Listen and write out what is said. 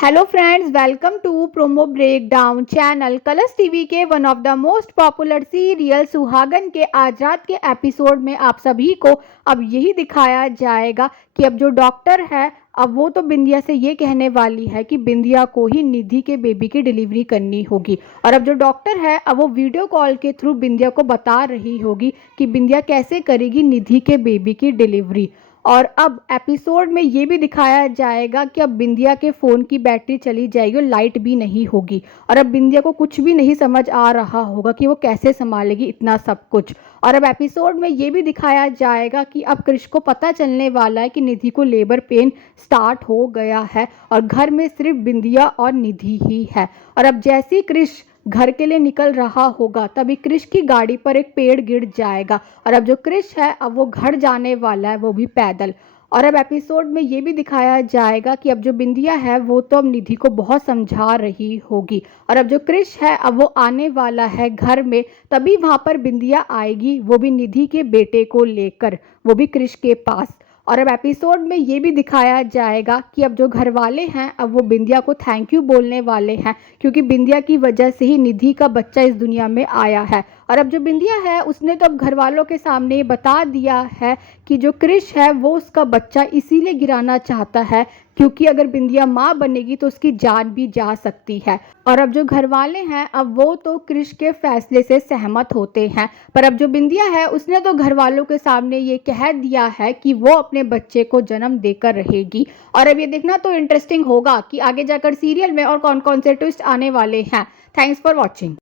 Hello friends, welcome to promo breakdown channel. Colors TV के one of the most popular serial Suhagan के आज रात के एपिसोड में आप सभी को अब यही दिखाया जाएगा कि अब जो डॉक्टर है अब वो तो बिंदिया से ये कहने वाली है कि बिंदिया को ही निधि के बेबी की डिलीवरी करनी होगी। और अब जो डॉक्टर है अब वो वीडियो कॉल के थ्रू बिंदिया को बता रही होगी कि बिंदिया कैसे करेगी निधि के बेबी की डिलीवरी। और अब एपिसोड में ये भी दिखाया जाएगा कि अब बिंदिया के फ़ोन की बैटरी चली जाएगी और लाइट भी नहीं होगी। और अब बिंदिया को कुछ भी नहीं समझ आ रहा होगा कि वो कैसे संभालेगी इतना सब कुछ। और अब एपिसोड में ये भी दिखाया जाएगा कि अब क्रिश को पता चलने वाला है कि निधि को लेबर पेन स्टार्ट हो गया है और घर में सिर्फ बिंदिया और निधि ही है। और अब जैसे ही क्रिश घर के लिए निकल रहा होगा तभी क्रिश की गाड़ी पर एक पेड़ गिर जाएगा। और अब जो क्रिश है अब वो घर जाने वाला है, वो भी पैदल। और अब एपिसोड में ये भी दिखाया जाएगा कि अब जो बिंदिया है वो तो अब निधि को बहुत समझा रही होगी। और अब जो क्रिश है अब वो आने वाला है घर में, तभी वहाँ पर बिंदिया आएगी, वो भी निधि के बेटे को लेकर, वो भी क्रिश के पास। और अब एपिसोड में ये भी दिखाया जाएगा कि अब जो घर वाले हैं अब वो बिंदिया को थैंक यू बोलने वाले हैं, क्योंकि बिंदिया की वजह से ही निधि का बच्चा इस दुनिया में आया है। और अब जो बिंदिया है उसने तो अब घर वालों के सामने बता दिया है कि जो क्रिश है वो उसका बच्चा इसीलिए गिराना चाहता है क्योंकि अगर बिंदिया माँ बनेगी तो उसकी जान भी जा सकती है। और अब जो घर वाले हैं अब वो तो क्रिश के फैसले से सहमत होते हैं, पर अब जो बिंदिया है उसने तो घर वालों के सामने ये कह दिया है कि वो अपने बच्चे को जन्म देकर रहेगी। और अब ये देखना तो इंटरेस्टिंग होगा कि आगे जाकर सीरियल में और कौन कौन से ट्विस्ट आने वाले हैं। Thanks for watching.